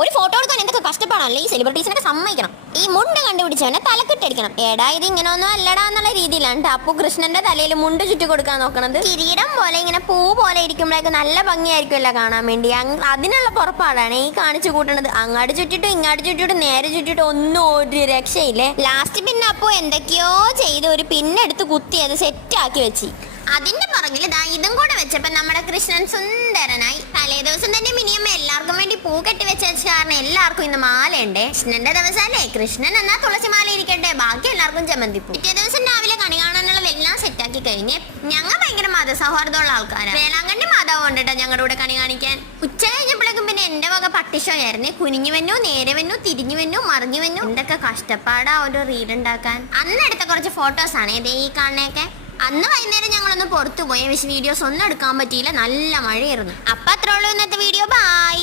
ഒരു ഫോട്ടോ എടുക്കാൻ എന്തൊക്കെ കഷ്ടപ്പാടല്ലേ ഈ സെലിബ്രിറ്റീസിനൊക്കെ സമ്മതിക്കണം. ഈ മുണ്ട് കണ്ടുപിടിച്ചവനെ തലക്കിട്ടടിക്കണം. എടാ ഇത് ഇങ്ങനെ ഒന്നും അല്ലടാ എന്നുള്ള രീതിയിലാണ് അപ്പു കൃഷ്ണന്റെ തലയിൽ മുണ്ട് ചുറ്റി കൊടുക്കാൻ നോക്കണത്. കിരീടം പോലെ ഇങ്ങനെ പൂ പോലെ ഇരിക്കുമ്പോഴേക്ക് നല്ല ഭംഗിയായിരിക്കുമല്ലോ കാണാൻ വേണ്ടി. അതിനുള്ള പുറപ്പാടാണ് ഈ കാണിച്ചു കൂട്ടണത്. അങ്ങാട് ചുറ്റിട്ടും ഇങ്ങാട് ചുറ്റിട്ടും നേരെ ചുറ്റിട്ടും ഒന്നും ഒരു രക്ഷയില്ലേ. ലാസ്റ്റ് പിന്നെ അപ്പു എന്തൊക്കെയോ ചെയ്ത് ഒരു പിന്നെടുത്ത് കുത്തി അത് സെറ്റാക്കി വെച്ച്. അതിന്റെ പുറകിൽ ഇതും കൂടെ വെച്ചപ്പോ നമ്മുടെ കൃഷ്ണൻ സുന്ദരനായി. തലേ ദിവസം തന്നെ മിനിയമ്മ എല്ലാവർക്കും വേണ്ടി പൂ കെട്ടി വെച്ച കാരണം എല്ലാവർക്കും ഇന്ന് മാലയുണ്ട്. കൃഷ്ണന്റെ ദിവസമല്ലേ, കൃഷ്ണൻ എന്നാ തുളസി മാല ഇരിക്കട്ടെ, ബാക്കി എല്ലാവർക്കും ജമന്തിപ്പൂ. പിറ്റേ ദിവസം രാവിലെ കണി കാണാനുള്ളതെല്ലാം സെറ്റാക്കി കഴിഞ്ഞ് ഞങ്ങൾ ഭയങ്കര മതസൗഹാർദ്ദമുള്ള ആൾക്കാരാണ്. വേളാങ്കണ്ണി മാതാവ് കൊണ്ടിട്ടാ ഞങ്ങളുടെ കൂടെ കണി കാണിക്കാൻ. ഉച്ച കഴിഞ്ഞപ്പോഴേക്കും പിന്നെ എന്റെ വക പട്ടിഷോ ആയിരുന്നു. കുനിഞ്ഞു വന്നു, നേരെ വന്നു, തിരിഞ്ഞു വന്നു, മറിഞ്ഞു വന്നു. എന്തൊക്കെ കഷ്ടപ്പാടാ ഒരു റീൽ ഉണ്ടാക്കാൻ. അന്ന് എടുത്ത കുറച്ച് ഫോട്ടോസ് ആണ് ഇതേ ഈ കാണുന്നതൊക്കെ. അന്ന് വൈകുന്നേരം ഞങ്ങളൊന്ന് പുറത്തു പോയി, പക്ഷെ വീഡിയോസ് ഒന്നും എടുക്കാൻ പറ്റിയില്ല, നല്ല മഴയായിരുന്നു. അപ്പൊ അത്രേ ഉള്ളൂ ഇന്നത്തെ വീഡിയോ. ബൈ.